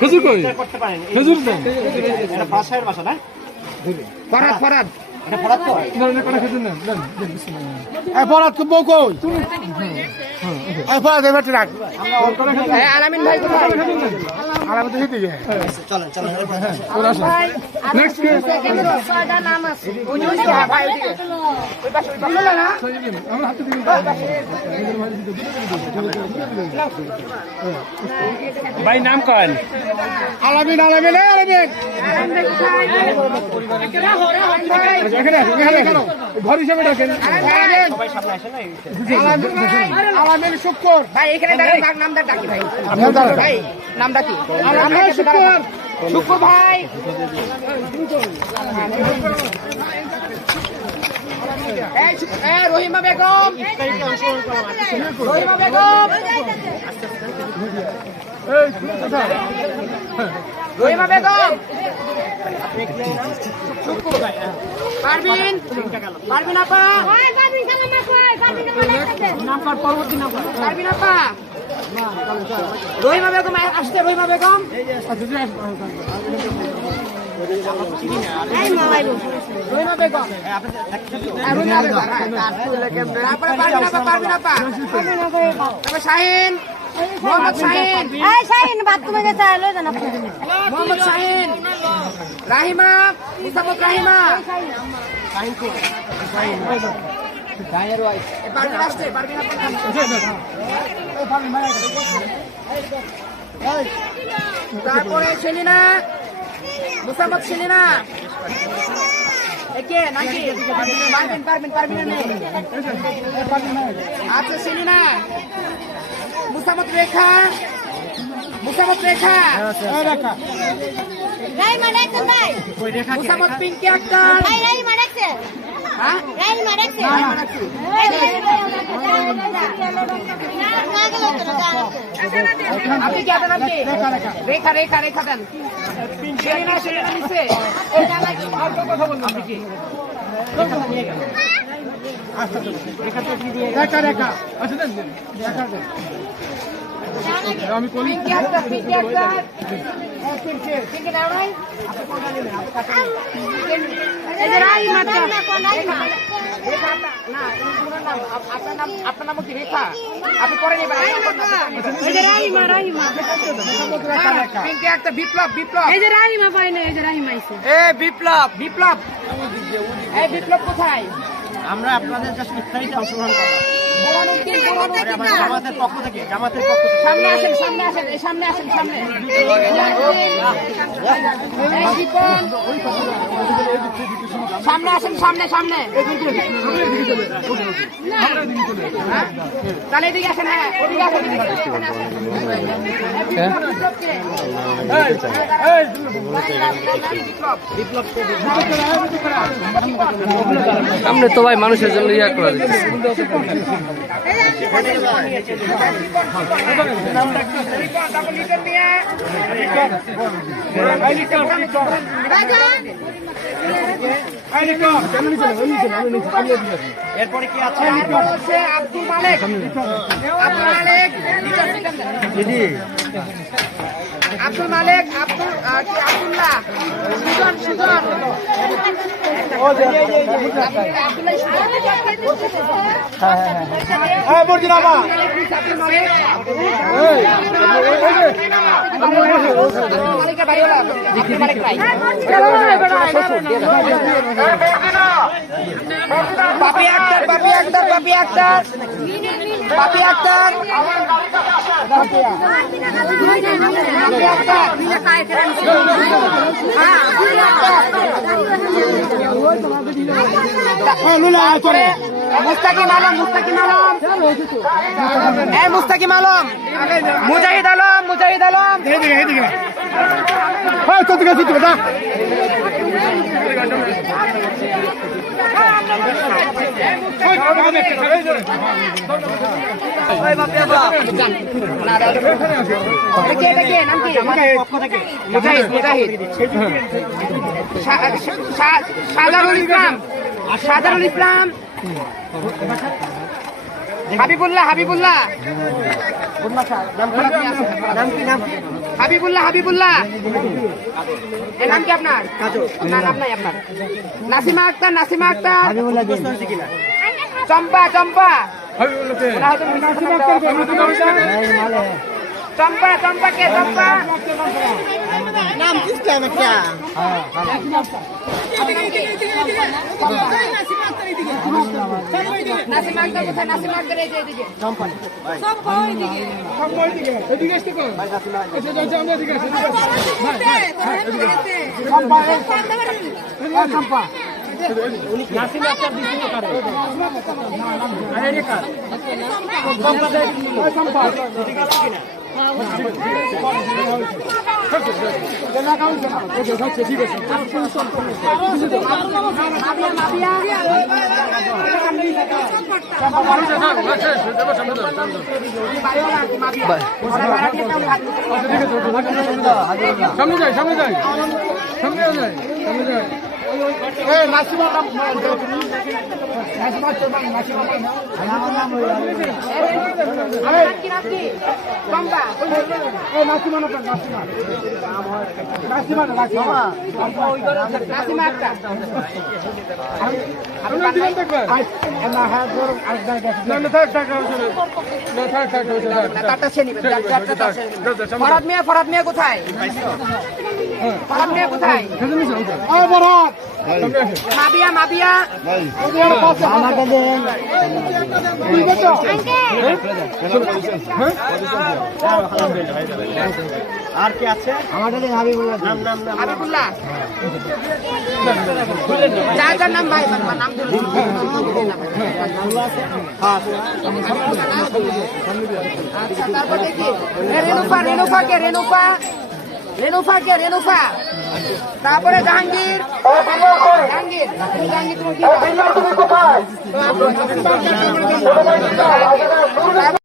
খেজুর কই করতে পারেন খেজুর দেন এটা ফাঁসের বাসা না ফরাদ ফরাদ এটা পড়াত তো না কোন খেজুর নেন দেন বিসমিল্লাহ এই ফরাদ তো বউ কই এই ফরাদ এবার রাখ এই আলামিন ভাই কোথায় আলামিন তো হেঁটে যায় চলেন চলেন ওরা আসেন নেক্সট কে ছয়টা নাম আছে ভাই ওই পাশে না আমার হাতে দিন ভাই নাম করেন আলামিন আলামিন এই আলামিন এখানে ঘর হিসাবে ডাকেন সবাই সামনে আসেন না আলামিন শুকর ভাই এখানে ডাকি নামটা ডাকি ভাই ভাই নামটা কি আলামিন শুকর শুক্র ভাই এই রহিমা বেগম রহিমা বেগম এই কথা রহিমা বেগম পারবিন পারবিন আপা নাম্বার পরবর্তী নাম্বার পারবিন আপা রহিমা বেগম আসছে রহিমা বেগম রহিমা বেগম তারপরে পারবিন আপা তারপরে শাহিন মোহাম্মদ শাহিন মোহাম্মদ শাহিন রাহিমা মুস্তাফা রাহিমা পারবিন আসছে পারবিন তারপরে সেলিনা মুসাম্মদ সেলিনা একে নাকি পারবিন আচ্ছা সেলিনা মুসাম্মদ রেখা মুসাম্মদ পিঙ্কি আক্তার হ্যাঁ আপনি কি আপনার নাম কি রেখা দেন সেলিনা নিচে আপনি কি রেখা আচ্ছা দেন আমি কলি পিঙ্কি আক্তার পিঙ্কি নাও নাই আপনার নাম কি রেখা আপনি করে নেবেন পিঙ্কি একটা বিপ্লব বিপ্লব এই বিপ্লব কোথায় আমরা আপনাদের জাস্ট ইফতারিতে অংশগ্রহণ করব জামাতের পক্ষ থেকে সামনে আসেন এই দীপন। সামনে তাহলে এদিকে আসেন হ্যাঁ এদিকে আসেন সামনে তো ভাই মানুষের জন্য ইয়া করা এরপরে কি আছে আব্দুল মালিক আব্দুল্লাহ সুজন পাপি আক্তার মুস্তাকিম আলম মুজাহিদ আলম শাহজারুল ইসলাম হাবিবুল্লাহ হাবিবুল্লাহ হাবিবুল্লাহ এর নাম কি আপনার না নাম নাই আপনার নাসিমা আক্তার চম্পা চম্পা চম্পা কে চম্পা নাম কিসকা আমি क्या নাসিমা আক্তার কোথায় নাসিমা আক্তার এই যে এদিকে চম্পা এদিকে আসতে কর এসে যাচ্ছে আমরা এদিকে আসি चंपा নাসিমা আক্তার দিছিল কারে আরে রে কার ঠিক আছে কিনা ঠিক আছে সামনে যাই সামনে যাই সামনে যাই সামনে যাই ফরাদ মিয়া কোথায় ফরাদ মিয়া কোথায় মাবিয়া আর কি আছে হাবিবুল্লাহ যার নাম ভাই নাম তারপরে কি রেনুফা তারপরে জাহাঙ্গীর তুমি কি